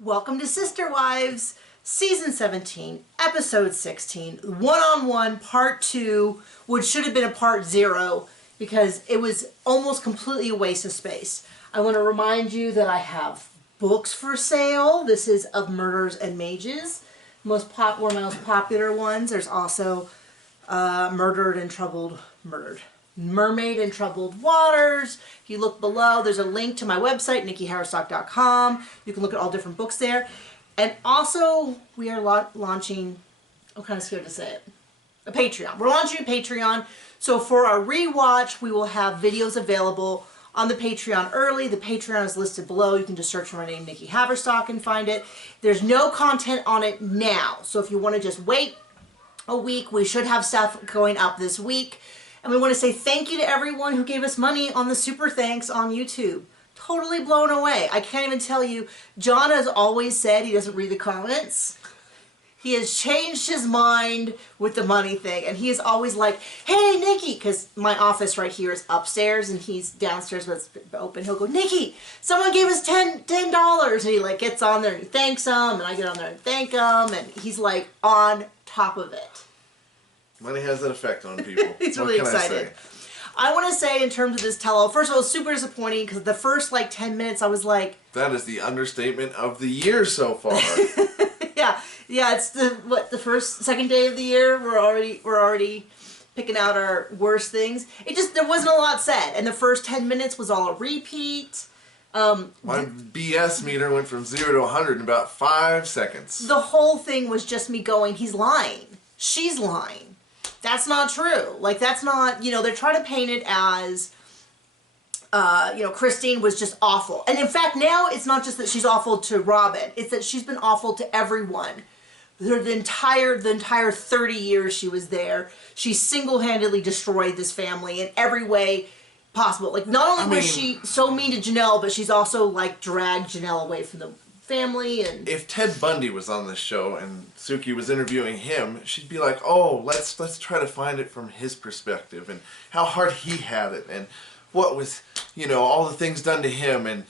Welcome to Sister Wives, Season 17, Episode 16, One-on-One, Part 2, which should have been a Part 0 because it was almost completely a waste of space. I want to remind you that I have books for sale. This is Of Murders and Mages, one of my most popular ones. There's also Mermaid in Troubled Waters. If you look below, there's a link to my website, nikkiharristock.com. You can look at all different books there. And also, we are launching, I'm kind of scared to say it, a Patreon. We're launching a Patreon. So for our rewatch, we will have videos available on the Patreon early. The Patreon is listed below. You can just search for my name, Nikki Haverstock, and find it. There's no content on it now. So if you want to just wait a week, we should have stuff going up this week. And we want to say thank you to everyone who gave us money on the Super Thanks on YouTube. Totally blown away. I can't even tell you. John has always said he doesn't read the comments. He has changed his mind with the money thing. And he is always like, hey, Nikki, because my office right here is upstairs and he's downstairs but it's open. He'll go, Nikki, someone gave us $10. And he like gets on there and he thanks them. And I get on there and thank him. And he's like on top of it. Money has that effect on people. He's really excited. I want to say in terms of this tell-all, first of all, it was super disappointing because the first like 10 minutes I was like... That is the understatement of the year so far. yeah, it's the second day of the year. We're already picking out our worst things. There wasn't a lot said, and the first 10 minutes was all a repeat. My BS meter went from 0 to 100 in about 5 seconds. The whole thing was just me going, he's lying. She's lying. That's not true. Like, that's not, they're trying to paint it as, Christine was just awful. And in fact, now it's not just that she's awful to Robyn. It's that she's been awful to everyone. The entire 30 years she was there, she single-handedly destroyed this family in every way possible. Like, not only was she so mean to Janelle, but she's also, like, dragged Janelle away from the family. And if Ted Bundy was on this show and Suki was interviewing him, she'd be like, oh, let's try to find it from his perspective and how hard he had it and what was, all the things done to him. And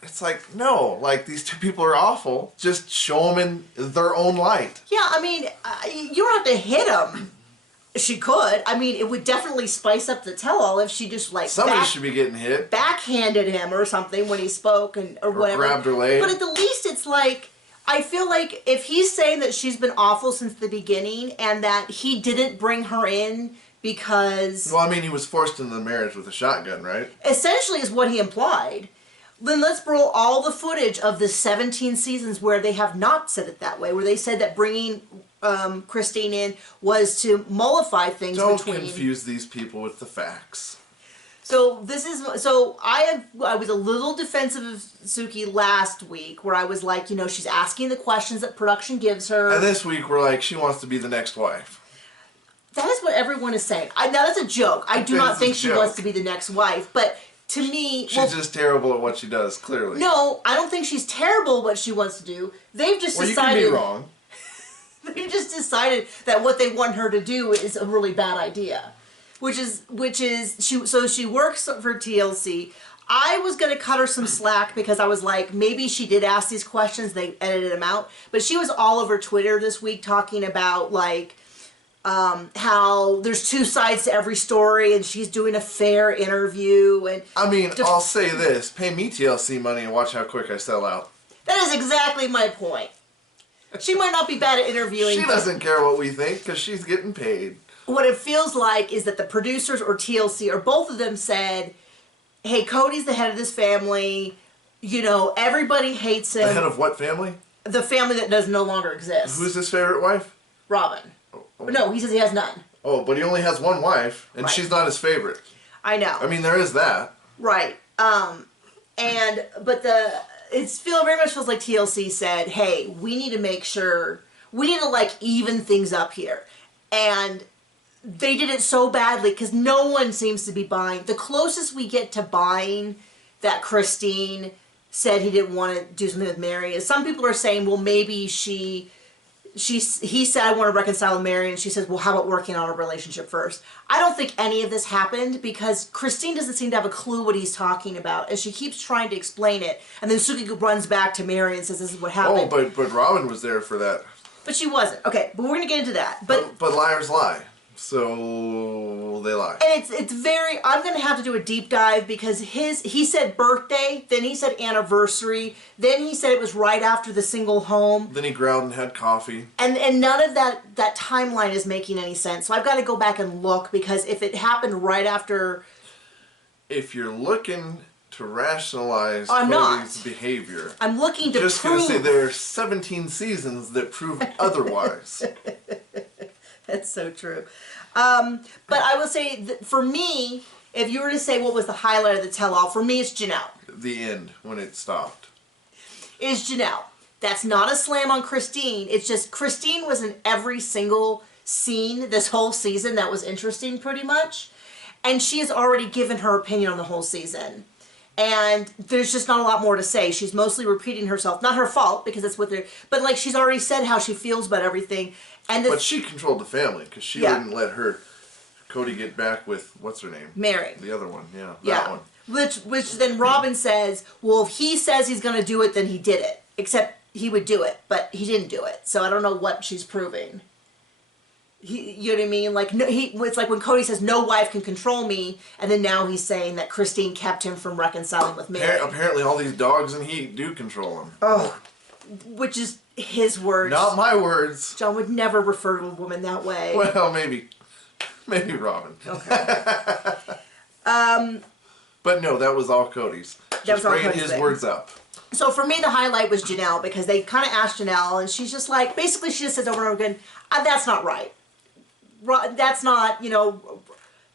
it's like, no, like, these two people are awful. Just show them in their own light. Yeah, I mean, you don't have to hit them. She could. I mean, it would definitely spice up the tell-all if she just, like... Somebody should be getting hit. Backhanded him or something when he spoke or whatever. Grabbed her leg. But at the least, it's like... I feel like if he's saying that she's been awful since the beginning and that he didn't bring her in because... Well, I mean, he was forced into the marriage with a shotgun, right? Essentially is what he implied. Then let's roll all the footage of the 17 seasons where they have not said it that way, where they said that bringing... Christine in was to mollify things Don't between... confuse these people with the facts. So I was a little defensive of Suki last week where I was like, she's asking the questions that production gives her. And this week we're like, she wants to be the next wife. That is what everyone is saying. Now that's a joke. I do not think she wants to be the next wife, but to me... She's just terrible at what she does, clearly. No, I don't think she's terrible at what she wants to do. They've just decided... you can be wrong. They've just decided that what they want her to do is a really bad idea, which is she works for TLC. I was going to cut her some slack because I was like, maybe she did ask these questions, they edited them out, but she was all over Twitter this week talking about like how there's two sides to every story and she's doing a fair interview. And I mean, I'll say this, pay me TLC money and watch how quick I sell out. That is exactly my point. She might not be bad at interviewing. She doesn't care what we think because she's getting paid. What it feels like is that the producers or TLC or both of them said, hey, Kody's the head of this family. Everybody hates him. The head of what family? The family that does no longer exist. Who's his favorite wife? Robyn. Oh. No, he says he has none. Oh, but he only has one wife, and she's not his favorite. I know. I mean, there is that. Right. It very much feels like TLC said, hey, we need to make sure, we need to like even things up here. And they did it so badly because no one seems to be buying. The closest we get to buying that Christine said he didn't want to do something with Meri is some people are saying, well, maybe she he said, I want to reconcile with Meri, and she says, well, how about working on a relationship first? I don't think any of this happened because Christine doesn't seem to have a clue what he's talking about, and she keeps trying to explain it, and then Suki runs back to Meri and says, this is what happened. Oh, but Robyn was there for that. But she wasn't. Okay, but we're going to get into that. But liars lie. So they lie. And it's very, I'm going to have to do a deep dive because he said birthday, then he said anniversary, then he said it was right after the single home. Then he growled and had coffee. And none of that timeline is making any sense. So I've got to go back and look because if it happened right after... If you're looking to rationalize I'm Kody's not. behavior... I'm looking to just prove... Just going to say there are 17 seasons that prove otherwise. That's so true. But I will say that for me, if you were to say what was the highlight of the tell-all, for me it's Janelle. The end, when it stopped. Is Janelle. That's not a slam on Christine. It's just Christine was in every single scene this whole season that was interesting pretty much. And she has already given her opinion on the whole season. And there's just not a lot more to say. She's mostly repeating herself. Not her fault, because that's what they're... But, like, she's already said how she feels about everything. And but she controlled the family, because she wouldn't let Kody get back with, what's her name? Meri. The other one, that one. Which then Robyn says, well, if he says he's going to do it, then he did it. Except he would do it, but he didn't do it. So I don't know what she's proving. You know what I mean? Like, no, it's like when Kody says, no wife can control me, and then now he's saying that Christine kept him from reconciling with Meri. Apparently all these dogs in heat do control him. Oh, which is his words. Not my words. John would never refer to a woman that way. Well, maybe Robyn. Okay. But no, that was all Kody's. Just bringing his words up. So for me, the highlight was Janelle, because they kind of asked Janelle, and she's just like, basically she just says over and over again, that's not right. That's not, you know,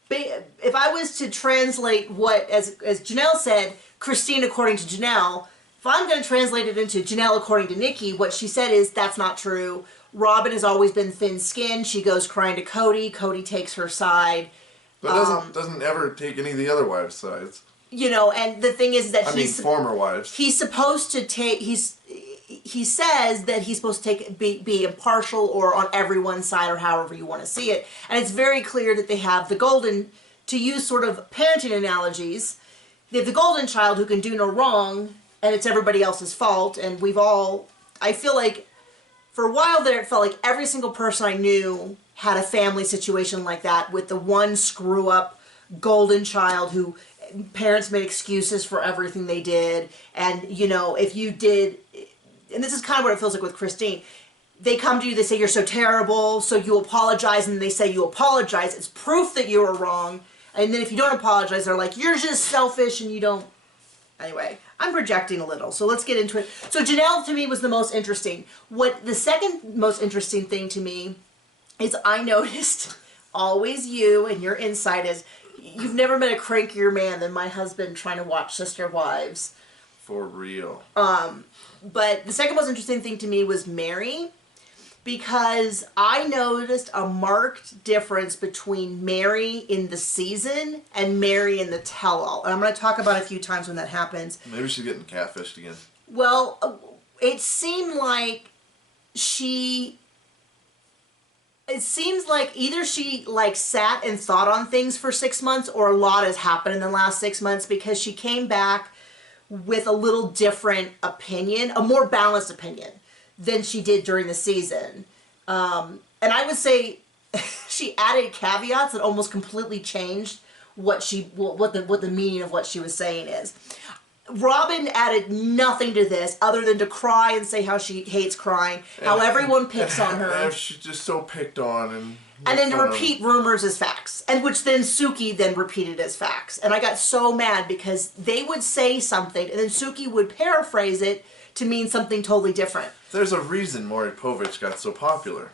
if I was to translate what, as Janelle said, Christine according to Janelle, if I'm going to translate it into Janelle according to Nikki, what she said is, that's not true. Robyn has always been thin-skinned. She goes crying to Kody. Kody takes her side. But doesn't ever take any of the other wives' sides. You know, and the thing is that former wives. He's supposed to take, he says that he's supposed to be impartial or on everyone's side or however you want to see it. And it's very clear that they have the golden, to use sort of parenting analogies, they have the golden child who can do no wrong and it's everybody else's fault. And we've all, I feel like for a while there, it felt like every single person I knew had a family situation like that with the one screw up golden child who parents made excuses for everything they did. And, you know, if you did, and this is kind of what it feels like with Christine, they come to you, they say you're so terrible, so you apologize, and they say you apologize. It's proof that you were wrong. And then if you don't apologize, they're like, you're just selfish and you don't. Anyway, I'm projecting a little, so let's get into it. So Janelle, to me, was the most interesting. What the second most interesting thing to me is I noticed, always you and your insight is, you've never met a crankier man than my husband trying to watch Sister Wives. For real. But the second most interesting thing to me was Meri, because I noticed a marked difference between Meri in the season and Meri in the tell-all. And I'm going to talk about a few times when that happens. Maybe she's getting catfished again. Well, it seemed like it seems like either she like sat and thought on things for 6 months, or a lot has happened in the last 6 months, because she came back with a little different opinion, a more balanced opinion than she did during the season. And I would say she added caveats that almost completely changed what the meaning of what she was saying is. Robyn added nothing to this other than to cry and say how she hates crying, how everyone picks on her. She's just so picked on. And then to repeat rumors as facts, and which then Suki then repeated as facts. And I got so mad because they would say something and then Suki would paraphrase it to mean something totally different. There's a reason Maury Povich got so popular.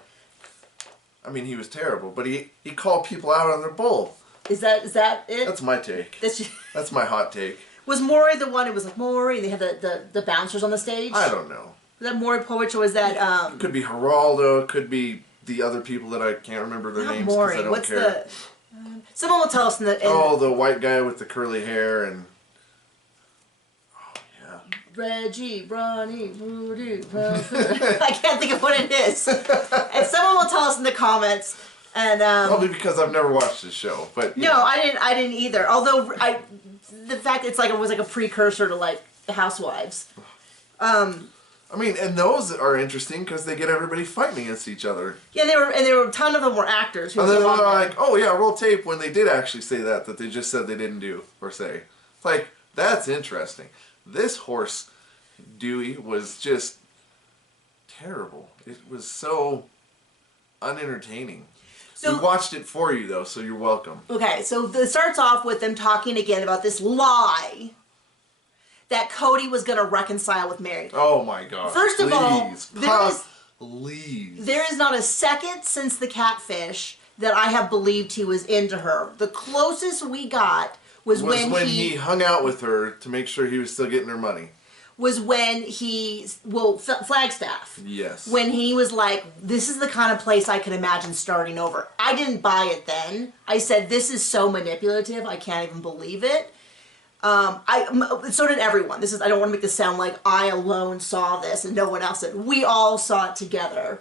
I mean, he was terrible, but he called people out on their bull. Is that it? That's my take. That's my hot take. Was Maury the one? It was like Maury, and they had the bouncers on the stage? I don't know. Was that Maury Povich, or was that... It could be Geraldo, it could be the other people that I can't remember their names because I don't care. Someone will tell us in the... the white guy with the curly hair and... Oh, yeah. Reggie, Ronnie, Rudy, I can't think of what it is. And someone will tell us in the comments. And probably because I've never watched this show, but no, I didn't either. Although the fact it's like it was like a precursor to like the Housewives. I mean, and those are interesting because they get everybody fighting against each other. Yeah, there were a ton of them were actors. Who and then they're on like, "Oh yeah, roll tape." When they did actually say that they just said they didn't do or say. It's like that's interesting. This horse, Dewey, was just terrible. It was so unentertaining. So, we watched it for you though, so you're welcome. Okay, so it starts off with them talking again about this lie that Kody was going to reconcile with Meri. Oh my gosh. First of all, there is not a second since the catfish that I have believed he was into her. The closest we got was when he hung out with her to make sure he was still getting her money. Was when Flagstaff. Yes. When he was like, this is the kind of place I could imagine starting over. I didn't buy it then. I said, this is so manipulative, I can't even believe it. So did everyone. I don't want to make this sound like I alone saw this and no one else did. We all saw it together.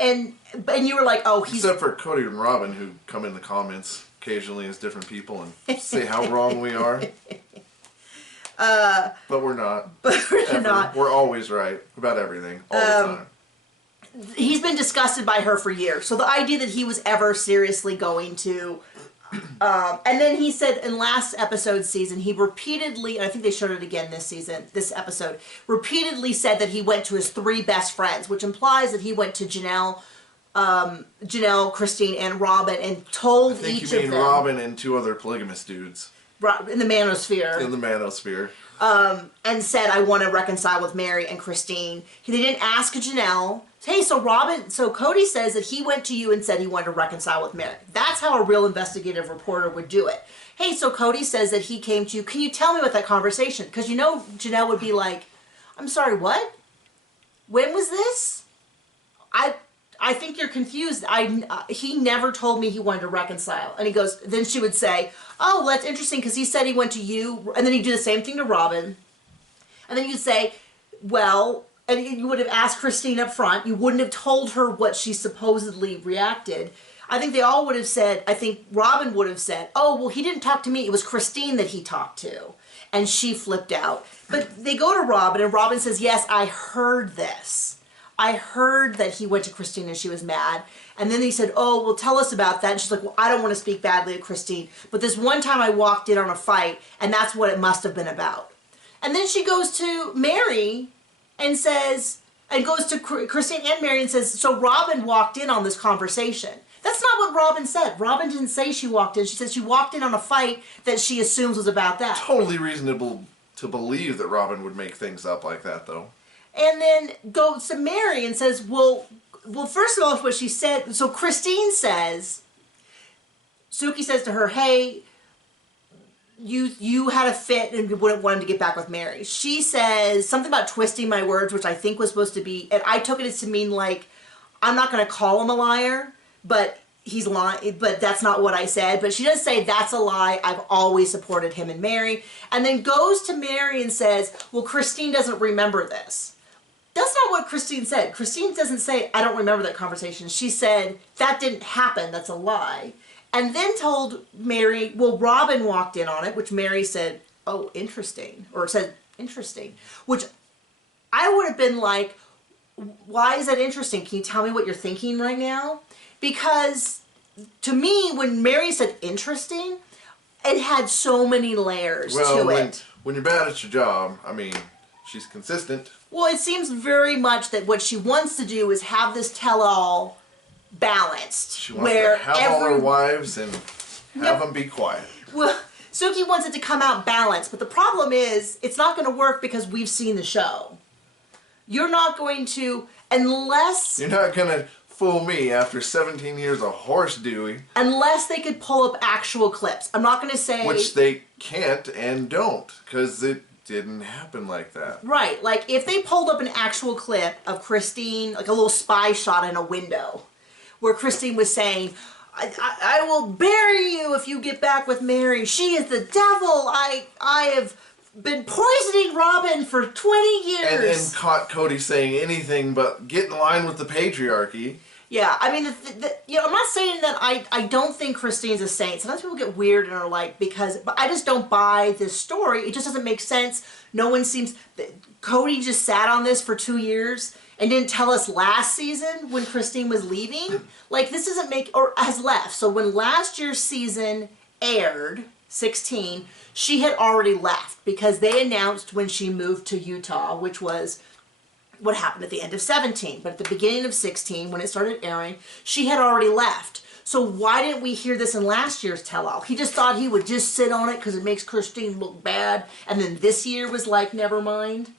And you were like, oh, he's... Except for Kody and Robyn, who come in the comments occasionally as different people and say how wrong we are. But we're not. But we're not. We're always right about everything, all the time. He's been disgusted by her for years. So the idea that he was ever seriously going to... and then he said in last episode's season, he repeatedly, and I think they showed it again this episode, repeatedly said that he went to his 3 best friends, which implies that he went to Janelle, Christine, and Robyn and told each of them. I think you mean Robyn and 2 other polygamous dudes. In the manosphere. In the manosphere. And said, I want to reconcile with Meri and Christine. They didn't ask Janelle. Hey, so Kody says that he went to you and said he wanted to reconcile with Meri. That's how a real investigative reporter would do it. Hey, so Kody says that he came to you. Can you tell me about that conversation? Because you know Janelle would be like, I'm sorry, what? When was this? I think you're confused. He never told me he wanted to reconcile. And he goes, then she would say, oh, well, that's interesting because he said he went to you. And then he'd do the same thing to Robyn. And then you'd say, well, and you would have asked Christine up front. You wouldn't have told her what she supposedly reacted. I think they all would have said, I think Robyn would have said, oh, well, he didn't talk to me. It was Christine that he talked to. And she flipped out. But they go to Robyn and Robyn says, yes, I heard this. I heard that he went to Christine and she was mad. And then he said, oh, well, tell us about that. And she's like, well, I don't want to speak badly of Christine. But this one time I walked in on a fight, and that's what it must have been about. And then she goes to Meri and says, and goes to Christine and Meri and says, so Robyn walked in on this conversation. That's not what Robyn said. Robyn didn't say she walked in. She said she walked in on a fight that she assumes was about that. Totally reasonable to believe that Robyn would make things up like that, though. And then goes to Meri and says, well, first of all, what she said, so Christine says, Suki says to her, hey, you had a fit and wanted to get back with Meri. She says something about twisting my words, which I think was supposed to be, and I took it as to mean like, I'm not going to call him a liar, but he's lying, but that's not what I said. But she does say that's a lie. I've always supported him and Meri. And then goes to Meri and says, well, Christine doesn't remember this. That's not what Christine said. Christine doesn't say, I don't remember that conversation. She said, that didn't happen. That's a lie. And then told Meri, well, Robyn walked in on it, which Meri said, oh, interesting. Or said, interesting. Which I would have been like, why is that interesting? Can you tell me what you're thinking right now? Because to me, when Meri said interesting, it had so many layers to it. When you're bad at your job, I mean, she's consistent. Well, it seems very much that what she wants to do is have this tell-all balanced. She wants to have all her wives and have them be quiet. Well, Suki wants it to come out balanced, but the problem is it's not going to work because we've seen the show. You're not going to, unless... You're not going to fool me after 17 years of horse Dewey. Unless they could pull up actual clips. I'm not going to say... Which they can't and don't, because it didn't happen like that. Right. Like, if they pulled up an actual clip of Christine, like a little spy shot in a window, where Christine was saying, I will bury you if you get back with Meri. She is the devil. I have been poisoning Robyn for 20 years. And caught Kody saying anything but get in line with the patriarchy. Yeah, I mean, you know, I'm not saying that I don't think Christine's a saint. Sometimes people get weird and are like, but I just don't buy this story. It just doesn't make sense. No one seems, Kody just sat on this for 2 years and didn't tell us last season when Christine was leaving. Like, this doesn't make, or has left. So when last year's season aired, 16, she had already left because they announced when she moved to Utah, which was what happened at the end of 17. But at the beginning of 16, when it started airing, she had already left. So why didn't we hear this in last year's tell-all? He just thought he would just sit on it because it makes Christine look bad. And then this year was like, never mind.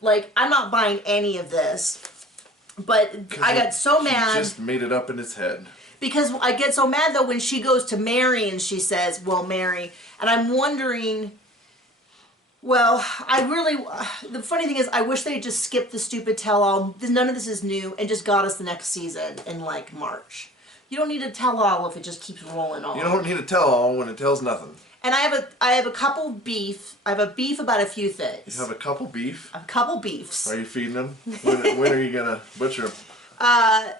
Like, I'm not buying any of this. But I got so mad. He just made it up in his head. Because I get so mad, though, when she goes to Meri and she says, well, Meri. And I'm wondering, well, the funny thing is, I wish they just skipped the stupid tell-all. None of this is new and just got us the next season in, like, March. You don't need a tell-all if it just keeps rolling on. You don't need a tell-all when it tells nothing. And I have a couple beef. I have a beef about a few things. You have a couple beef? A couple beefs. Are you feeding them? When are you going to butcher them?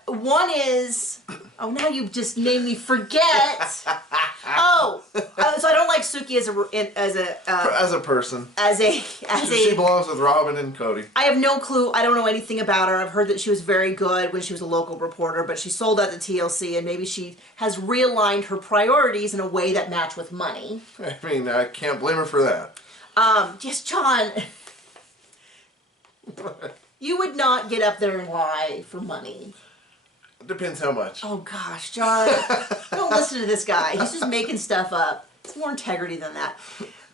One is, oh, now you've just made me forget. So I don't like Suki as a person. She belongs with Robyn and Kody. I have no clue. I don't know anything about her. I've heard that she was very good when she was a local reporter, but she sold out to TLC, and maybe she has realigned her priorities in a way that match with money. I mean, I can't blame her for that. Yes, John. You would not get up there and lie for money. It depends how much. Oh gosh, John. Don't listen to this guy. He's just making stuff up. It's more integrity than that.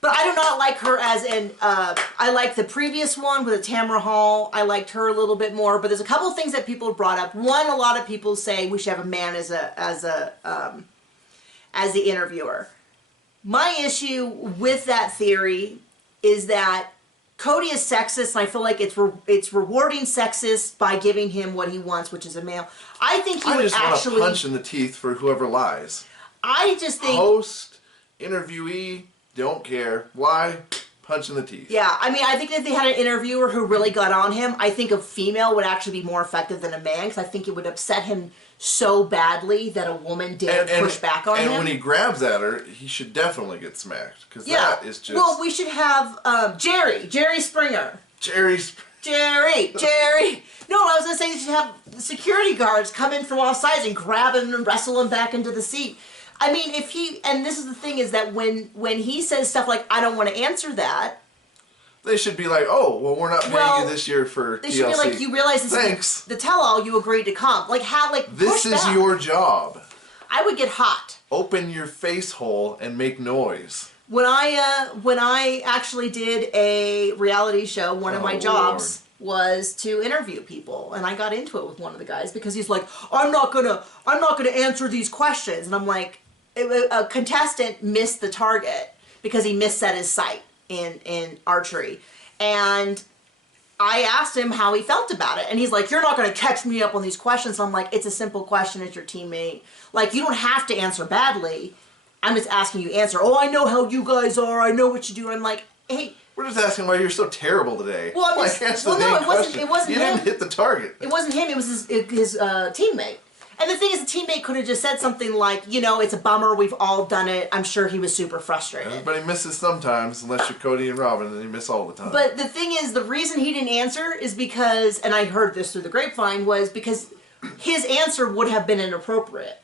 But I do not like her as in, I like the previous one with Tamara Hall. I liked her a little bit more. But there's a couple of things that people have brought up. One, a lot of people say we should have a man as the interviewer. My issue with that theory is that Kody is sexist, and I feel like it's rewarding sexist by giving him what he wants, which is a male. I think he would just actually want a punch in the teeth for whoever lies. I just think host, interviewee, don't care. Lie, punch in the teeth. Yeah, I mean, I think if they had an interviewer who really got on him, I think a female would actually be more effective than a man, because I think it would upset him so badly that a woman dared push back on him. And when he grabs at her, he should definitely get smacked, because that is just... Well, we should have Jerry Springer. Jerry. No, I was going to say you should have the security guards come in from all sides and grab him and wrestle him back into the seat. I mean, and this is the thing, is that when he says stuff like, I don't want to answer that, they should be like, oh, well, we're not paying you this year for TLC. They should be like, you realize this is the tell-all, you agreed to come. Like, this is your job. I would get hot. Open your face hole and make noise. When I actually did a reality show, one of my jobs was to interview people, and I got into it with one of the guys because he's like, I'm not gonna answer these questions, and I'm like, a contestant missed the target because he misset his sight in archery, and I asked him how he felt about it, and he's like, you're not going to catch me up on these questions. So I'm like, it's a simple question. It's your teammate. Like, you don't have to answer badly. I'm just asking you to answer. Oh, I know how you guys are. I know what you do. I'm like, hey. We're just asking why you're so terrible today. Well, no, it wasn't you him. didn't hit the target. It wasn't him. It was his teammate. And the thing is, the teammate could have just said something like, you know, it's a bummer. We've all done it. I'm sure he was super frustrated. Everybody misses sometimes, unless you're Kody and Robyn, and they miss all the time. But the thing is, the reason he didn't answer is because, and I heard this through the grapevine, was because his answer would have been inappropriate.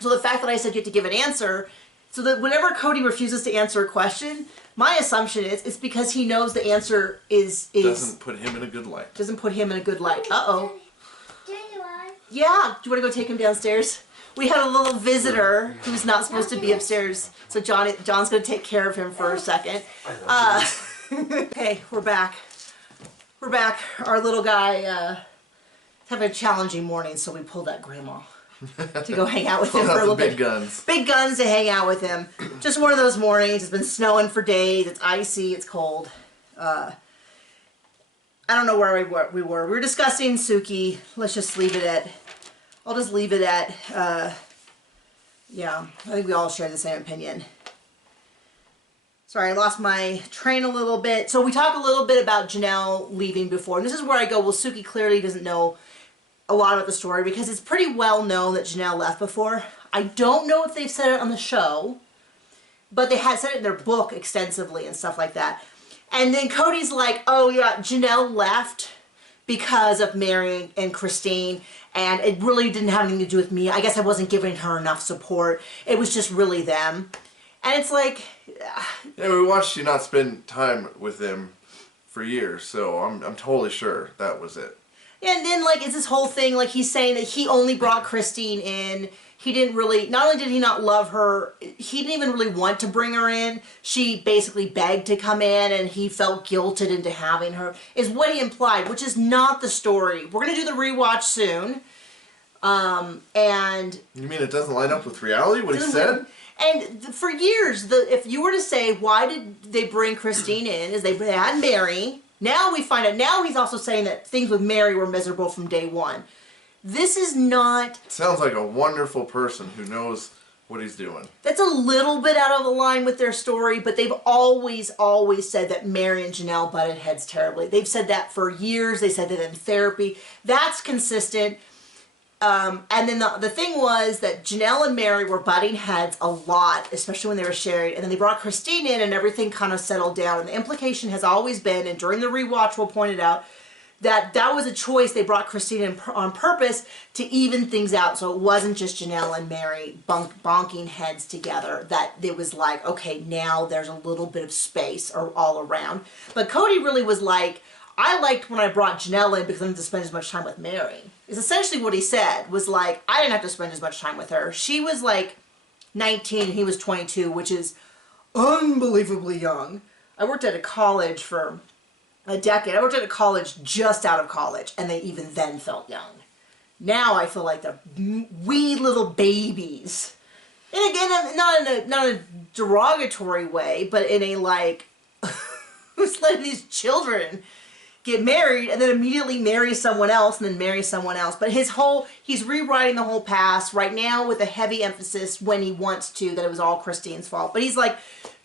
So the fact that I said you have to give an answer, so that whenever Kody refuses to answer a question, my assumption is it's because he knows the answer is doesn't put him in a good light. Doesn't put him in a good light. Uh-oh. Yeah. Do you want to go take him downstairs? We had a little visitor who's not supposed to be upstairs, so John's going to take care of him for a second. Okay, we're back. We're back. Our little guy having a challenging morning, so we pulled that grandma to go hang out with him for a little bit. Big guns. Big guns to hang out with him. Just one of those mornings. It's been snowing for days. It's icy. It's cold. I don't know where we were. We were discussing Suki. Let's just leave it at... I'll just leave it at... yeah, I think we all share the same opinion. Sorry, I lost my train a little bit. So we talk a little bit about Janelle leaving before. And this is where I go, well, Suki clearly doesn't know a lot about the story because it's pretty well known that Janelle left before. I don't know if they've said it on the show, but they had said it in their book extensively and stuff like that. And then Kody's like, oh yeah, Janelle left because of Meri and Christine, and it really didn't have anything to do with me. I guess I wasn't giving her enough support. It was just really them. And it's like... Yeah, we watched you not spend time with them for years, so I'm totally sure that was it. Yeah, and then, like, it's this whole thing, like, he's saying that he only brought Christine in. He didn't really... Not only did he not love her, he didn't even really want to bring her in. She basically begged to come in, and he felt guilted into having her, is what he implied, which is not the story. We're going to do the rewatch soon. And... You mean it doesn't line up with reality, what he said? And for years, if you were to say, why did they bring Christine in, is they had Meri. Now we find out, now he's also saying that things with Meri were miserable from day one. This is not... Sounds like a wonderful person who knows what he's doing. That's a little bit out of the line with their story, but they've always said that Meri and Janelle butted heads terribly. They've said that for years. They said that in therapy. That's consistent. And then the thing was that Janelle and Meri were butting heads a lot, especially when they were married. And then they brought Christine in and everything kind of settled down. And the implication has always been, and during the rewatch we'll point it out, that that was a choice. They brought Christine in on purpose to even things out. So it wasn't just Janelle and Meri bonking heads together. That it was like, okay, now there's a little bit of space or all around. But Kody really was like, I liked when I brought Janelle in because I didn't have to spend as much time with Meri. Is essentially what he said, was like, I didn't have to spend as much time with her. She was like 19 and he was 22, which is unbelievably young. I worked at a college for a decade. I worked at a college just out of college, and they even then felt young. Now I feel like they're wee little babies. And again, not in a derogatory way, but in a like, who's letting these children get married and then immediately marry someone else and then marry someone else. But he's rewriting the whole past right now with a heavy emphasis when he wants to, that it was all Christine's fault. But he's like,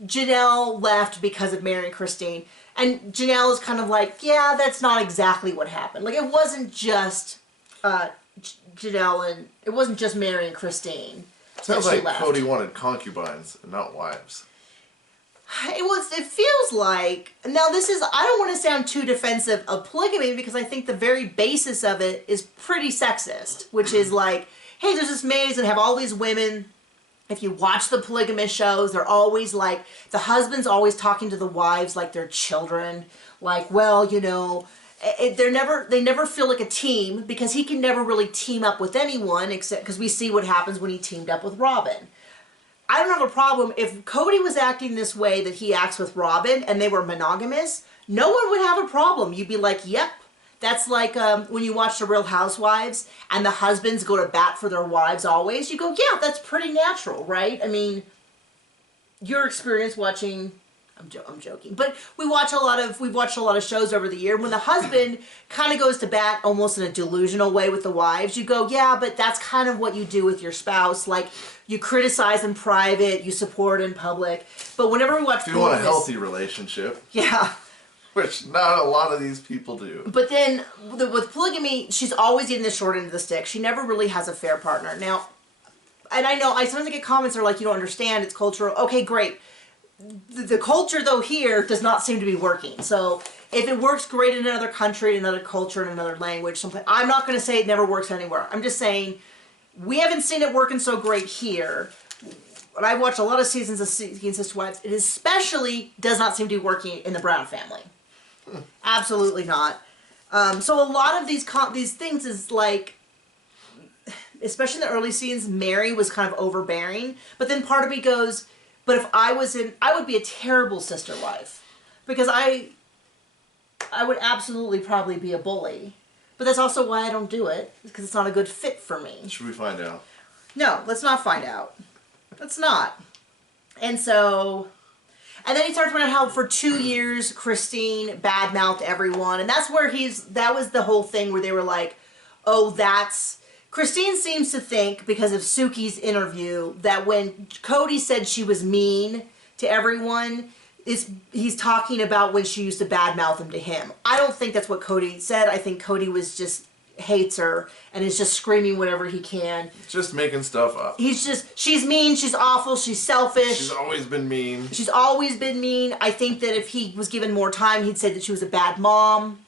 Janelle left because of Meri and Christine. And Janelle is kind of like, yeah, that's not exactly what happened. Like, it wasn't just Janelle and, it wasn't just Meri and Christine. Sounds like Kody wanted concubines and not wives. It feels like, now this is, I don't want to sound too defensive of polygamy because I think the very basis of it is pretty sexist, which is like, hey, there's this maze and have all these women. If you watch the polygamous shows, they're always like, the husband's always talking to the wives like they're children. Like, well, you know, they never feel like a team because he can never really team up with anyone except because we see what happens when he teamed up with Robyn. I don't have a problem if Kody was acting this way that he acts with Robyn and they were monogamous. No one would have a problem. You'd be like, yep. That's like when you watch The Real Housewives and the husbands go to bat for their wives always. You go, yeah, that's pretty natural, right? I mean, your experience watching, I'm joking, but we've watched a lot of shows over the year. When the husband kind of goes to bat almost in a delusional way with the wives, you go, yeah, but that's kind of what you do with your spouse. Like, you criticize in private, you support in public. But whenever we watch, if you want a healthy relationship, yeah. Which not a lot of these people do. But then, with polygamy, she's always getting the short end of the stick. She never really has a fair partner. Now, and I know, I sometimes get comments that are like, you don't understand, it's cultural. Okay, great. The culture, though, here does not seem to be working. So, if it works great in another country, in another culture, in another language, something, I'm not going to say it never works anywhere. I'm just saying, we haven't seen it working so great here. But I've watched a lot of seasons of Sister Wives. It especially does not seem to be working in the Brown family. Absolutely not. So a lot of these things is like, especially in the early scenes, Meri was kind of overbearing. But then part of me goes, but if I was in, I would be a terrible sister wife. Because I would absolutely probably be a bully. But that's also why I don't do it, because it's not a good fit for me. Should we find out? No, let's not find out. Let's not. And so... And then he starts about how for 2 years, Christine badmouthed everyone. And that's where that was the whole thing where they were like, oh, that's... Christine seems to think, because of Suki's interview, that when Kody said she was mean to everyone, he's talking about when she used to badmouth him to him. I don't think that's what Kody said. I think Kody hates her and is just screaming whatever he can. Just making stuff up. She's mean, she's awful, she's selfish. She's always been mean. She's always been mean. I think that if he was given more time, he'd say that she was a bad mom.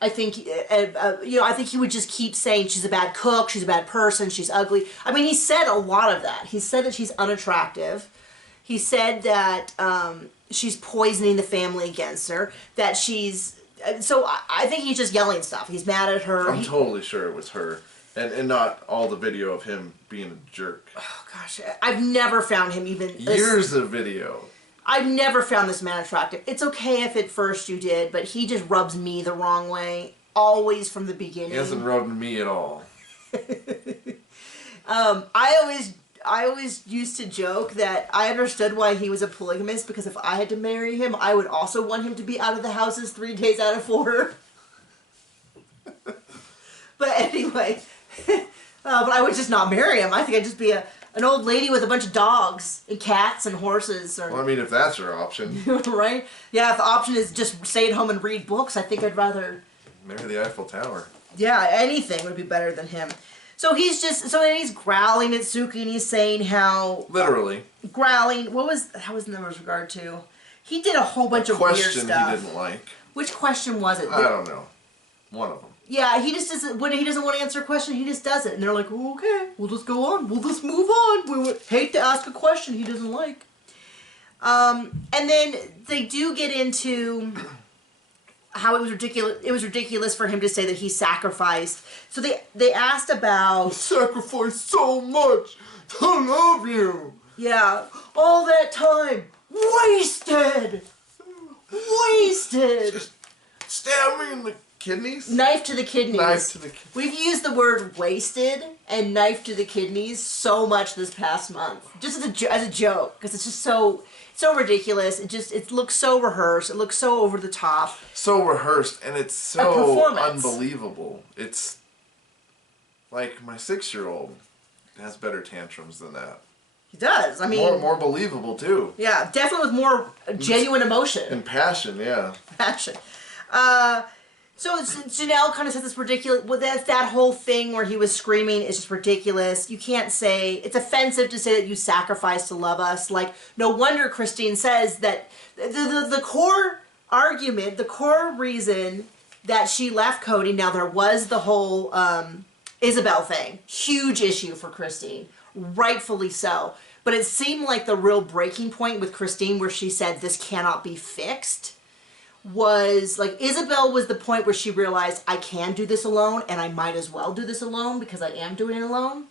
I think, I think he would just keep saying she's a bad cook, she's a bad person, she's ugly. I mean, he said a lot of that. He said that she's unattractive. He said that she's poisoning the family against her, that she's... So I think he's just yelling stuff. He's mad at her. I'm totally sure it was her. And not all the video of him being a jerk. Oh, gosh. I've never found him even... Years of video. I've never found this man attractive. It's okay if at first you did, but he just rubs me the wrong way. Always from the beginning. He hasn't rubbed me at all. I always used to joke that I understood why he was a polygamist, because if I had to marry him, I would also want him to be out of the houses 3 days out of 4. But anyway, but I would just not marry him. I think I'd just be an old lady with a bunch of dogs and cats and horses. Well, I mean, if that's your option. Right? Yeah, if the option is just stay at home and read books, I think I'd rather... Marry the Eiffel Tower. Yeah, anything would be better than him. So then he's growling at Suki and he's saying how... Literally. Growling. How was in regard to? He did a whole bunch of weird stuff. Question he didn't like. Which question was it? I don't know. One of them. Yeah, he just doesn't, when he doesn't want to answer a question, he just does it. And they're like, oh, okay, we'll just go on. We'll just move on. We would hate to ask a question he doesn't like. And then they do get into... how it was ridiculous for him to say that he sacrificed. So they asked about... Sacrificed so much to love you. Yeah, all that time. Wasted. Just stab me in the kidneys. Knife to the kidneys. Knife to the kidneys. We've used the word wasted and knife to the kidneys so much this past month. Just as a joke. Because it's just so ridiculous. It looks so rehearsed. It looks so over the top. So rehearsed, and it's so unbelievable. It's like my 6-year-old has better tantrums than that. He does. I mean, more believable too. Yeah, definitely with more genuine emotion and passion. Yeah, passion. So Janelle kind of says it's ridiculous. Well, that whole thing where he was screaming is just ridiculous. You can't say, it's offensive to say that you sacrificed to love us. Like, no wonder Christine says that the core argument, the core reason that she left Kody, now there was the whole Isabel thing. Huge issue for Christine. Rightfully so. But it seemed like the real breaking point with Christine where she said this cannot be fixed was like Isabel was the point where she realized I can do this alone and I might as well do this alone because I am doing it alone.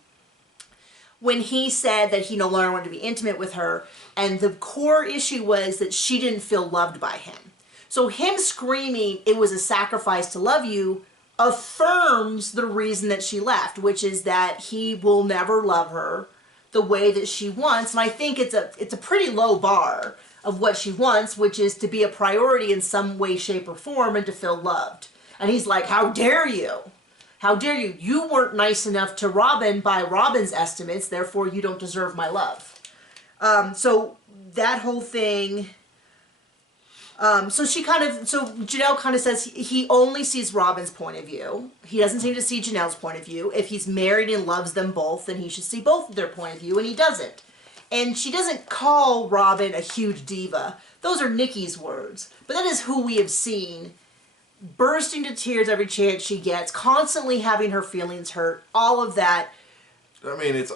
When he said that he no longer wanted to be intimate with her, and the core issue was that she didn't feel loved by him. So him screaming it was a sacrifice to love you affirms the reason that she left, which is that he will never love her the way that she wants. And I think it's a pretty low bar of what she wants, which is to be a priority in some way, shape, or form and to feel loved. And he's like, how dare you? How dare you? You weren't nice enough to Robyn by Robyn's estimates, therefore you don't deserve my love. So that whole thing... So Janelle kind of says he only sees Robyn's point of view. He doesn't seem to see Janelle's point of view. If he's married and loves them both, then he should see both of their point of view, and he doesn't. And she doesn't call Robyn a huge diva. Those are Nikki's words. But that is who we have seen bursting to tears every chance she gets, constantly having her feelings hurt, all of that. I mean, it's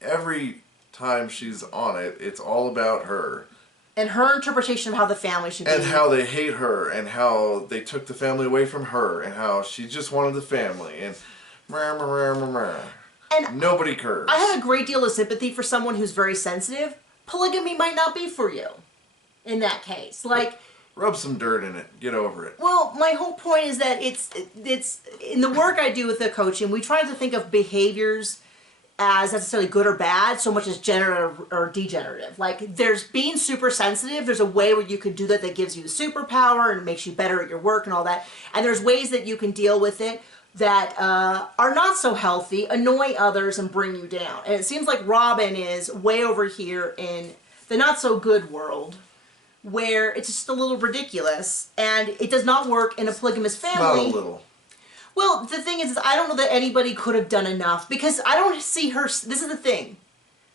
every time she's on it, it's all about her. And her interpretation of how the family should be. And how they hate her, and how they took the family away from her, and how she just wanted the family, and and nobody cares. I have a great deal of sympathy for someone who's very sensitive. Polygamy might not be for you in that case. Like, rub some dirt in it. Get over it. Well, my whole point is that it's in the work I do with the coaching, we try to think of behaviors as necessarily good or bad, so much as generative or degenerative. Like, there's being super sensitive, there's a way where you can do that that gives you a superpower and makes you better at your work and all that. And there's ways that you can deal with it that are not so healthy, annoy others, and bring you down. And it seems like Robyn is way over here in the not so good world, where it's just a little ridiculous, and it does not work in a polygamous family. Not a little. Well, the thing is I don't know that anybody could have done enough, because I don't see her, this is the thing,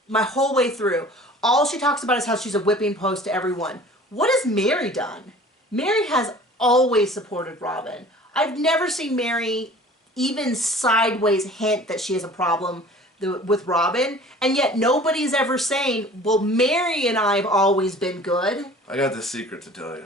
my whole way through, all she talks about is how she's a whipping post to everyone. What has Meri done? Meri has always supported Robyn. I've never seen Meri even sideways hint that she has a problem with Robyn, and yet nobody's ever saying, well, Meri and I have always been good. I got this secret to tell you.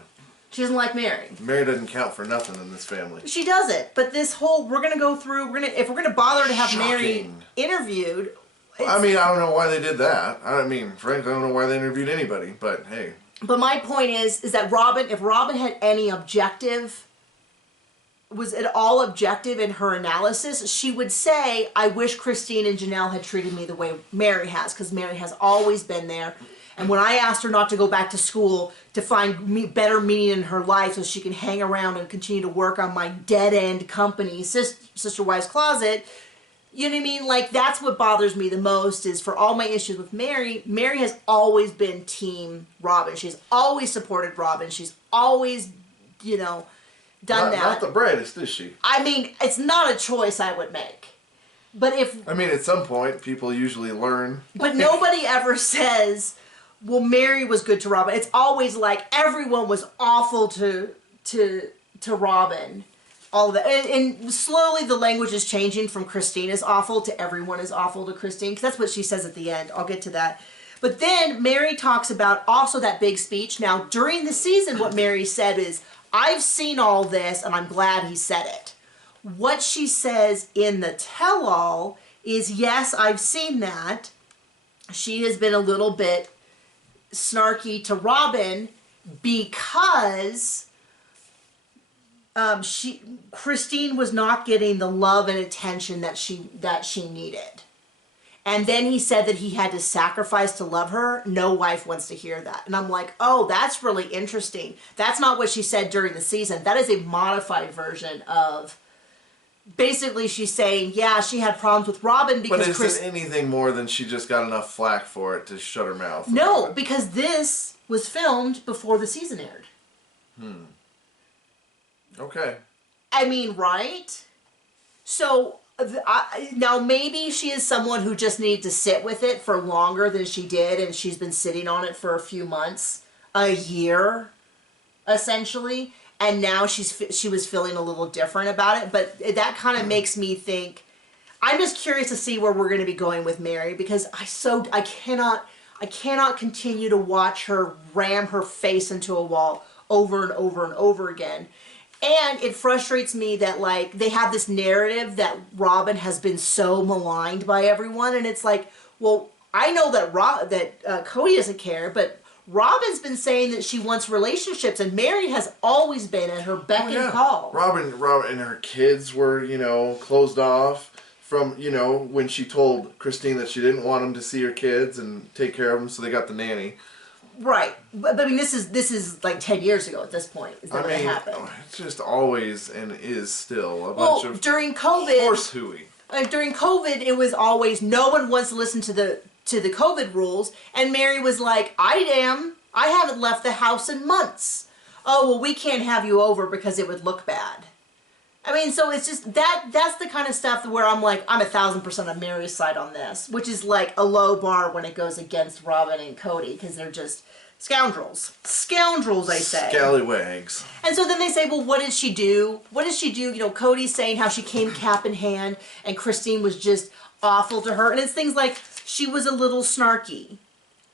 She doesn't like Meri. Meri doesn't count for nothing in this family. She doesn't. But this whole, we're gonna go through, if we're gonna bother to have Shocking. Meri interviewed. I mean, I don't know why they did that. I mean, frankly, I don't know why they interviewed anybody. But hey. But my point is that Robyn, if Robyn had any objective, was at all objective in her analysis, she would say, I wish Christine and Janelle had treated me the way Meri has, because Meri has always been there. And when I asked her not to go back to school to find better meaning in her life so she can hang around and continue to work on my dead-end company, Sister Wives Closet, you know what I mean? Like, that's what bothers me the most, is for all my issues with Meri, Meri has always been team Robyn. She's always supported Robyn. She's always, you know, done that. Not the brightest, is she? I mean, it's not a choice I would make. But if... I mean, at some point, people usually learn. But nobody ever says, well, Meri was good to Robyn. It's always like everyone was awful to Robyn. All of that. And slowly the language is changing from Christine is awful to everyone is awful to Christine, because that's what she says at the end. I'll get to that. But then Meri talks about also that big speech. Now, during the season, what Meri said is, I've seen all this and I'm glad he said it. What she says in the tell-all is, yes, I've seen that. She has been a little bit snarky to Robyn because Christine was not getting the love and attention that she needed. And then he said that he had to sacrifice to love her. No wife wants to hear that. And I'm like, oh, that's really interesting. That's not what she said during the season. That is a modified version of, basically she's saying, yeah, she had problems with Robyn because... But is it anything more than she just got enough flack for it to shut her mouth? No, because this was filmed before the season aired. Okay. I mean, right? So... now maybe she is someone who just needed to sit with it for longer than she did, and she's been sitting on it for a few months, a year, essentially, and now she was feeling a little different about it. But that kind of makes me think, I'm just curious to see where we're going to be going with Meri, because I cannot continue to watch her ram her face into a wall over and over and over again. And it frustrates me that, like, they have this narrative that Robyn has been so maligned by everyone, and it's like, well, I know that Kody doesn't care, but Robyn's been saying that she wants relationships, and Meri has always been at her beck and call. Robyn and her kids were, you know, closed off from, you know, when she told Christine that she didn't want them to see her kids and take care of them, so they got the nanny. Right, but I mean, this is like 10 years ago at this point. Is that what happened? It's just always and is still a bunch of during COVID, horse hooey. During COVID, it was always no one wants to listen to the COVID rules, and Meri was like, I haven't left the house in months. Oh well, we can't have you over because it would look bad. I mean, so it's just that's the kind of stuff where I'm like, I'm 1,000% on Meri's side on this, which is like a low bar when it goes against Robyn and Kody, because they're just scoundrels. Scoundrels, I say. Scallywags. And so then they say, well, what did she do? What did she do? You know, Cody's saying how she came cap in hand, and Christine was just awful to her. And it's things like, she was a little snarky.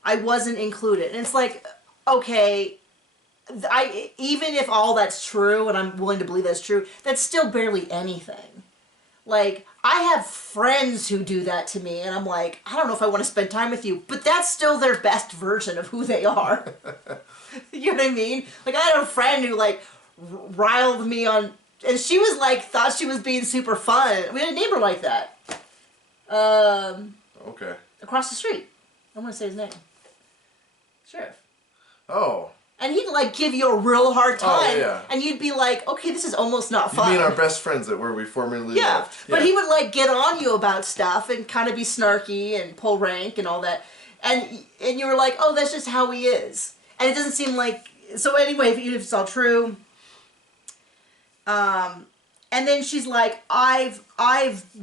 I wasn't included. And it's like, okay... even if all that's true, and I'm willing to believe that's true, that's still barely anything. Like, I have friends who do that to me, and I'm like, I don't know if I want to spend time with you, but that's still their best version of who they are. You know what I mean? Like, I had a friend who, like, riled me on, and she was like, thought she was being super fun. We had a neighbor like that. Okay. Across the street. I'm going to say his name. Sheriff. Oh. And he'd, like, give you a real hard time. Oh, yeah. And you'd be like, okay, this is almost not fun. You mean our best friends that where we formerly lived. Yeah. But he would, like, get on you about stuff and kind of be snarky and pull rank and all that. And you were like, oh, that's just how he is. And it doesn't seem like so anyway, even if it's all true, and then she's like, I've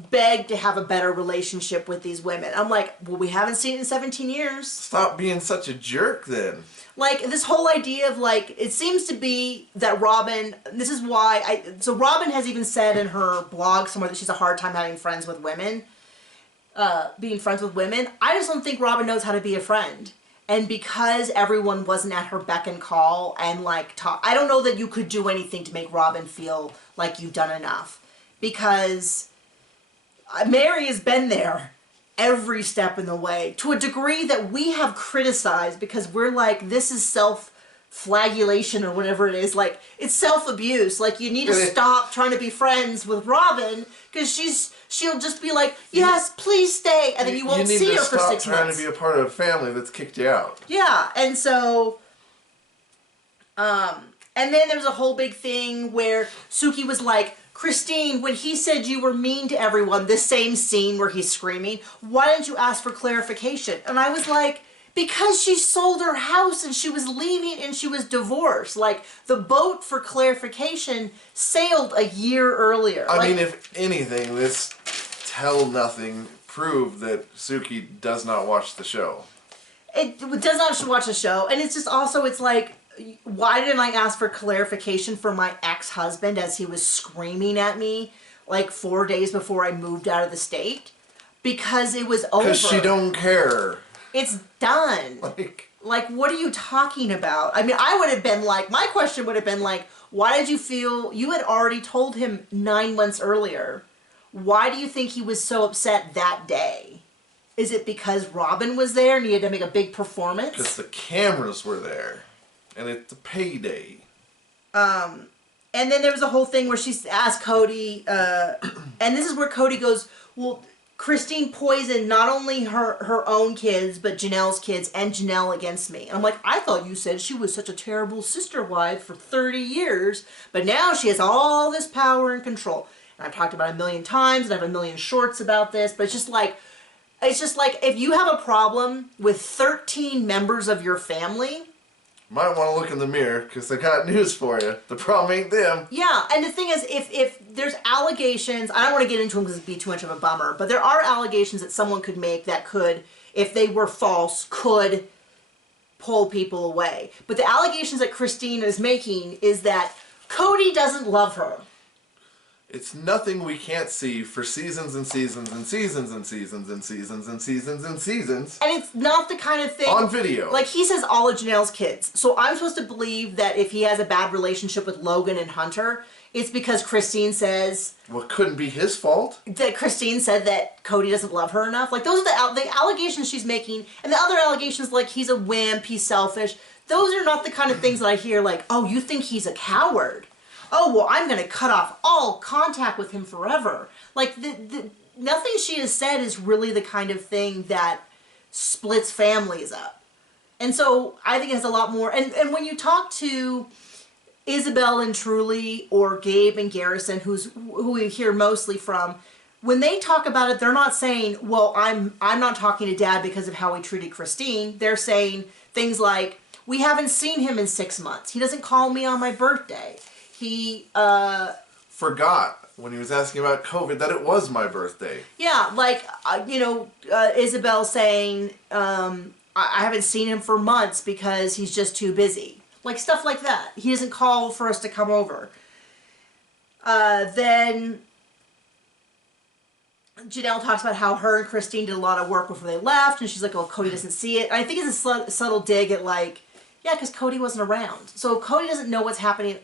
begged to have a better relationship with these women. I'm like, well, we haven't seen it in 17 years. Stop being such a jerk then. Like, this whole idea of, like, it seems to be that Robyn, this is why, so Robyn has even said in her blog somewhere that she's a hard time having friends with women, being friends with women. I just don't think Robyn knows how to be a friend. And because everyone wasn't at her beck and call and, like, talk, I don't know that you could do anything to make Robyn feel like you've done enough. Because Meri has been there every step in the way, to a degree that we have criticized, because we're like, this is self-flagellation or whatever it is. Like, it's self-abuse. Like, you need to stop trying to be friends with Robyn, because she'll just be like, yes, please stay, and then you won't see her for 6 months. You need to stop trying to be a part of a family that's kicked you out. Yeah, and so, and then there's a whole big thing where Suki was like, Christine, when he said you were mean to everyone, this same scene where he's screaming, why didn't you ask for clarification? And I was like, because she sold her house and she was leaving and she was divorced. Like, the boat for clarification sailed a year earlier. I mean, if anything, this tell nothing proved that Suki does not watch the show. It does not watch the show. And it's just also, it's like, why didn't I ask for clarification from my ex-husband as he was screaming at me like 4 days before I moved out of the state? Because it was over. Because she don't care. It's done. Like, what are you talking about? I mean, I would have been like, my question would have been like, why did you feel, you had already told him 9 months earlier. Why do you think he was so upset that day? Is it because Robyn was there and he had to make a big performance? Because the cameras were there. And it's a payday. And then there was a whole thing where she asked Kody, and this is where Kody goes, well, Christine poisoned not only her own kids, but Janelle's kids and Janelle against me. And I'm like, I thought you said she was such a terrible sister wife for 30 years, but now she has all this power and control. And I've talked about it a million times, and I have a million shorts about this, but it's just like, if you have a problem with 13 members of your family, might want to look in the mirror, because I got news for you. The problem ain't them. Yeah, and the thing is, if there's allegations, I don't want to get into them because it'd be too much of a bummer, but there are allegations that someone could make that could, if they were false, could pull people away. But the allegations that Christine is making is that Kody doesn't love her. It's nothing we can't see for seasons and seasons and seasons and seasons and seasons and seasons and seasons. And it's not the kind of thing... On video. Like, he says all of Janelle's kids. So I'm supposed to believe that if he has a bad relationship with Logan and Hunter, it's because Christine says... Well, it couldn't be his fault. That Christine said that Kody doesn't love her enough. Like, those are the allegations she's making. And the other allegations, like, he's a wimp, he's selfish. Those are not the kind of things that I hear, like, oh, you think he's a coward. Oh, well, I'm going to cut off all contact with him forever. Like, nothing she has said is really the kind of thing that splits families up. And so I think it has a lot more. And when you talk to Isabel and Truly or Gabe and Garrison, who we hear mostly from, when they talk about it, they're not saying, well, I'm not talking to Dad because of how he treated Christine. They're saying things like, we haven't seen him in 6 months. He doesn't call me on my birthday. He forgot when he was asking about COVID that it was my birthday. Yeah, like, Isabel saying, I haven't seen him for months because he's just too busy. Like, stuff like that. He doesn't call for us to come over. Then Janelle talks about how her and Christine did a lot of work before they left, and she's like, oh, Kody doesn't see it. And I think it's a subtle dig at, like, yeah, because Kody wasn't around. So Kody doesn't know what's happening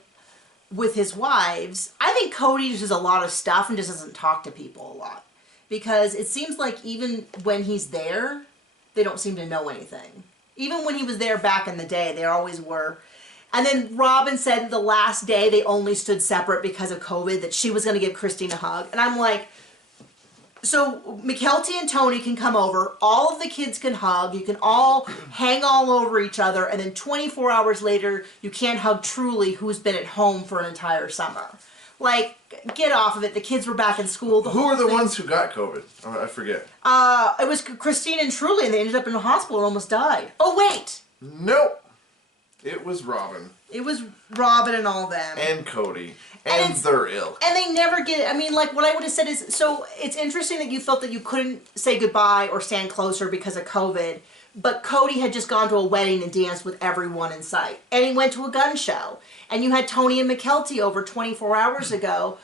with his wives. I think Kody just does a lot of stuff and just doesn't talk to people a lot. Because it seems like even when he's there, they don't seem to know anything. Even when he was there back in the day, they always were. And then Robyn said the last day they only stood separate because of COVID, that she was going to give Christine a hug. And I'm like, so Mykelti and Tony can come over, all of the kids can hug, you can all hang all over each other, and then 24 hours later, you can't hug Truly, who's been at home for an entire summer. Like, get off of it. The kids were back in school. Who are the ones who got COVID? Oh, I forget. It was Christine and Truly, and they ended up in the hospital and almost died. Oh, wait! Nope. It was Robyn. It was Robyn and all them. And Kody. And their ilk. And they never get, I mean, like, what I would have said is, so it's interesting that you felt that you couldn't say goodbye or stand closer because of COVID, but Kody had just gone to a wedding and danced with everyone in sight. And he went to a gun show. And you had Tony and McKelty over 24 hours ago.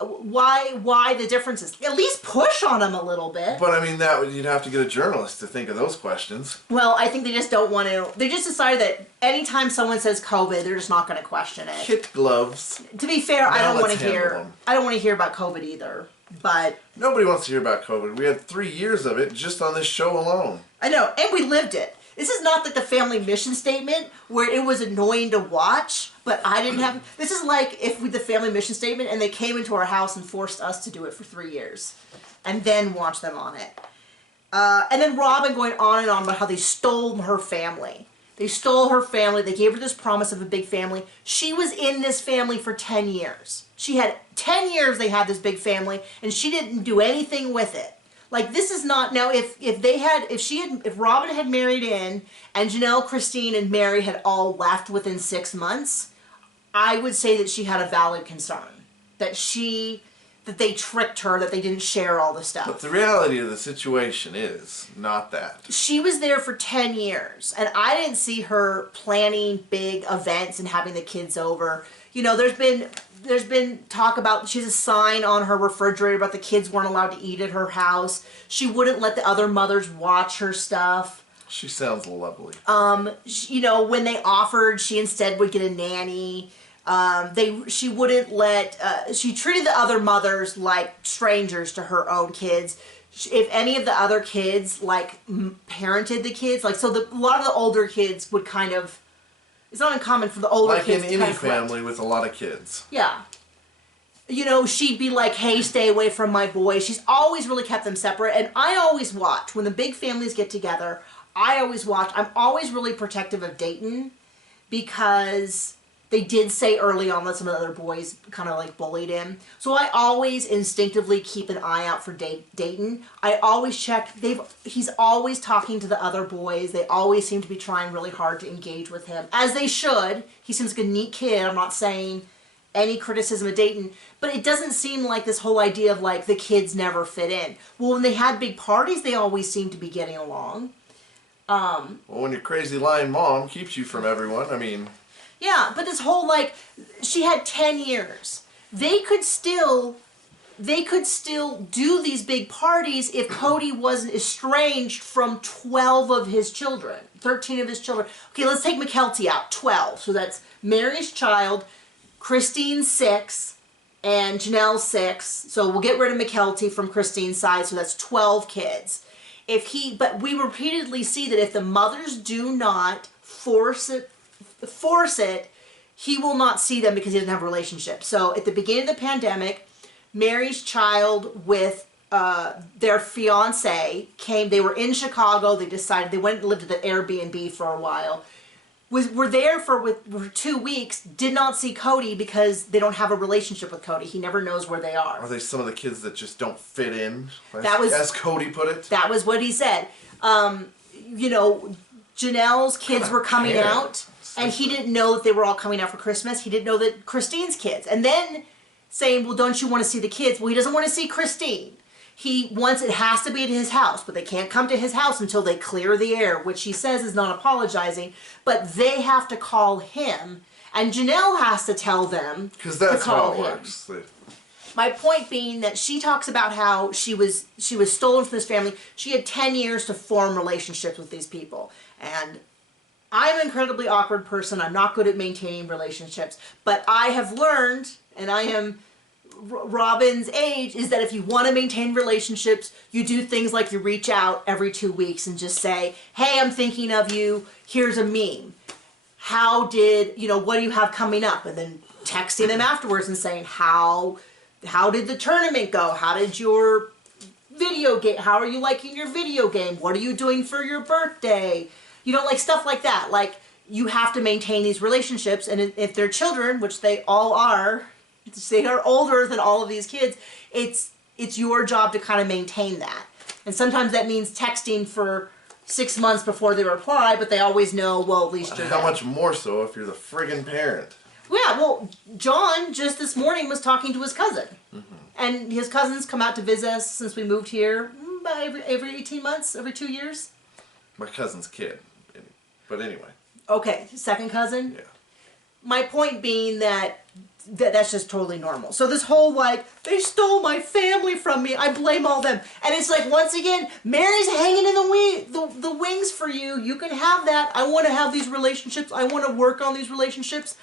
Why the differences? At least push on them a little bit. But I mean, you'd have to get a journalist to think of those questions. Well, I think they just don't want to. They just decided that anytime someone says COVID, they're just not going to question it. Kit gloves. To be fair, I don't want to hear. I don't want to hear about COVID either. But nobody wants to hear about COVID. We had 3 years of it just on this show alone. I know, and we lived it. This is not like the family mission statement where it was annoying to watch, but I didn't have... This is like if we the family mission statement and they came into our house and forced us to do it for 3 years and then watch them on it. And then Robyn going on and on about how they stole her family. They stole her family. They gave her this promise of a big family. She was in this family for 10 years. She had 10 years they had this big family and she didn't do anything with it. Like, this is not, now if Robyn had married in and Janelle, Christine, and Meri had all left within 6 months, I would say that she had a valid concern. That they tricked her, that they didn't share all the stuff. But the reality of the situation is not that. She was there for 10 years, and I didn't see her planning big events and having the kids over. You know, there's been talk about, she has a sign on her refrigerator about the kids weren't allowed to eat at her house. She wouldn't let the other mothers watch her stuff. She sounds lovely. You know, when they offered, she instead would get a nanny. She wouldn't let, she treated the other mothers like strangers to her own kids. If any of the other kids, like, parented the kids, like, so a lot of the older kids would kind of, it's not uncommon for the older kids to like in any family with a lot of kids. Yeah. You know, she'd be like, hey, stay away from my boys. She's always really kept them separate. And I always watch, when the big families get together, I always watch. I'm always really protective of Dayton because they did say early on that some of the other boys kind of like bullied him. So I always instinctively keep an eye out for Dayton. I always check. He's always talking to the other boys. They always seem to be trying really hard to engage with him, as they should. He seems like a neat kid. I'm not saying any criticism of Dayton, but it doesn't seem like this whole idea of like the kids never fit in. Well, when they had big parties, they always seem to be getting along. Well, when your crazy lying mom keeps you from everyone, I mean... Yeah, but this whole, like, she had 10 years. They could still do these big parties if Kody wasn't estranged from 12 of his children, 13 of his children. Okay, let's take McKelty out, 12. So that's Meri's child, Christine's 6, and Janelle's 6. So we'll get rid of McKelty from Christine's side, so that's 12 kids. But we repeatedly see that if the mothers do not force it, he will not see them because he doesn't have a relationship. So at the beginning of the pandemic, Meri's child with their fiance came. They were in Chicago. They decided they went and lived at the Airbnb for a while. Were there for 2 weeks. Did not see Kody because they don't have a relationship with Kody. He never knows where they are. Are they some of the kids that just don't fit in? As Kody put it. That was what he said. You know, Janelle's kids were coming out. And he didn't know that they were all coming out for Christmas. He didn't know that Christine's kids. And then saying, well, don't you want to see the kids? Well, he doesn't want to see Christine. It has to be at his house, but they can't come to his house until they clear the air, which he says is not apologizing. But they have to call him, and Janelle has to tell them because that's how it works. My point being that she talks about how she was stolen from this family. She had 10 years to form relationships with these people. And I'm an incredibly awkward person. I'm not good at maintaining relationships. But I have learned, and I am Robyn's age, is that if you want to maintain relationships, you do things like you reach out every 2 weeks and just say, hey, I'm thinking of you. Here's a meme. What do you have coming up? And then texting them afterwards and saying, how did the tournament go? How did your video game, how are you liking your video game? What are you doing for your birthday? You know, like stuff like that. Like, you have to maintain these relationships, and if they're children, which they all are, they are older than all of these kids, it's your job to kind of maintain that. And sometimes that means texting for 6 months before they reply, but they always know, well, at least you're How there. much more so if you're the friggin' parent? Yeah, well, John just this morning was talking to his cousin. And his cousins come out to visit us since we moved here about every 18 months, every 2 years. My cousin's kid. But anyway. Okay, second cousin. Yeah. My point being that's just totally normal. So this whole like, they stole my family from me, I blame all them. And it's like, once again, Meri's hanging in the wings for you. You can have that. I want to have these relationships. I want to work on these relationships.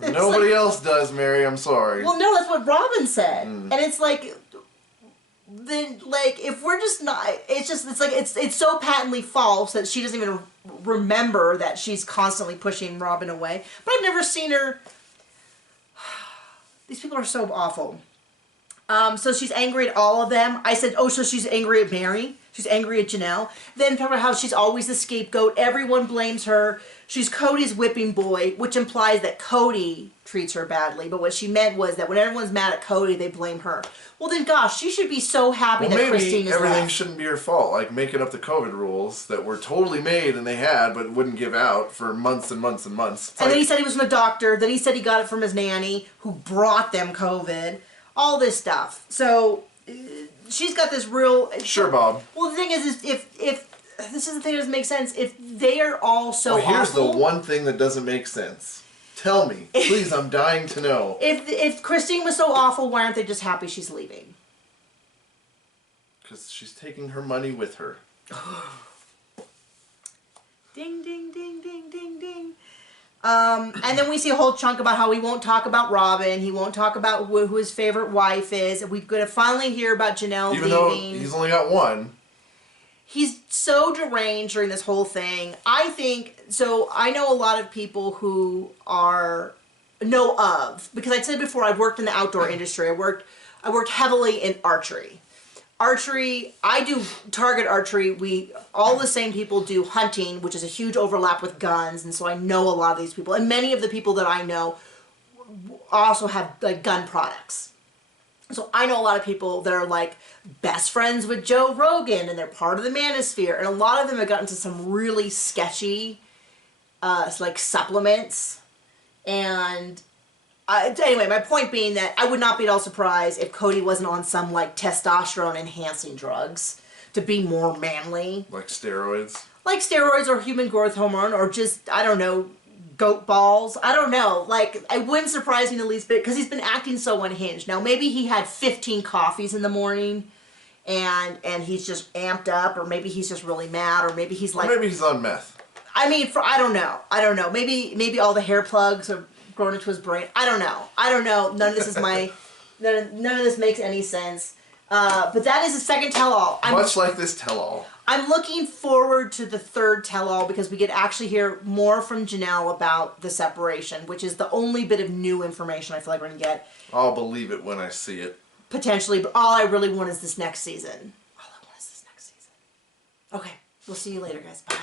Nobody else does, Meri. I'm sorry. Well, no, that's what Robyn said. And it's like, then like if we're just not, it's so patently false that she doesn't even remember that she's constantly pushing Robyn away. But I've never seen her. These people are so awful. So she's angry at all of them. I said, oh, so she's angry at Meri. She's angry at Janelle. Then talk about how she's always the scapegoat. Everyone blames her. She's Kody's whipping boy, which implies that Kody treats her badly. But what she meant was that when everyone's mad at Kody, they blame her. Well, then, gosh, she should be so happy that Christine is maybe everything left. shouldn't be her fault. Like making up the COVID rules that were totally made and they had, but wouldn't give out for months and months and months. And then he said he was from a doctor. Then he said he got it from his nanny, who brought them COVID. All this stuff. So she's got this real. Sure, Bob. Well, the thing is if this is the thing that doesn't make sense. If they are all so here's awful, the one thing that doesn't make sense. Tell me, please. I'm dying to know. If Christine was so awful, why aren't they just happy she's leaving? Because she's taking her money with her. Ding ding ding ding ding ding. And then we see a whole chunk about how he won't talk about Robyn. He won't talk about who his favorite wife is. We're going to finally hear about Janelle Even leaving. though he's only got one. He's so deranged during this whole thing. I think, so I know a lot of people who know of, because I said before, I've worked in the outdoor industry. I worked heavily in archery. Archery, I do target archery. All the same people do hunting, which is a huge overlap with guns, and so I know a lot of these people. And many of the people that I know also have like gun products. So I know a lot of people that are like best friends with Joe Rogan, and they're part of the manosphere. And a lot of them have gotten into some really sketchy, like supplements. And anyway, my point being that I would not be at all surprised if Kody wasn't on some like testosterone enhancing drugs to be more manly. Like steroids? Like steroids or human growth hormone or just, I don't know, goat balls. I don't know. Like, it wouldn't surprise me the least bit because he's been acting so unhinged. Now, maybe he had 15 coffees in the morning and he's just amped up, or maybe he's just really mad, or maybe he's like... Or maybe he's on meth. I mean, I don't know. I don't know. Maybe all the hair plugs are grown into his brain. I don't know. None of this is none of this makes any sense. But that is the second tell-all. Much like this tell-all. I'm looking forward to the third tell-all because we get actually hear more from Janelle about the separation, which is the only bit of new information I feel like we're going to get. I'll believe it when I see it. Potentially, but all I really want is this next season. Okay, we'll see you later, guys. Bye.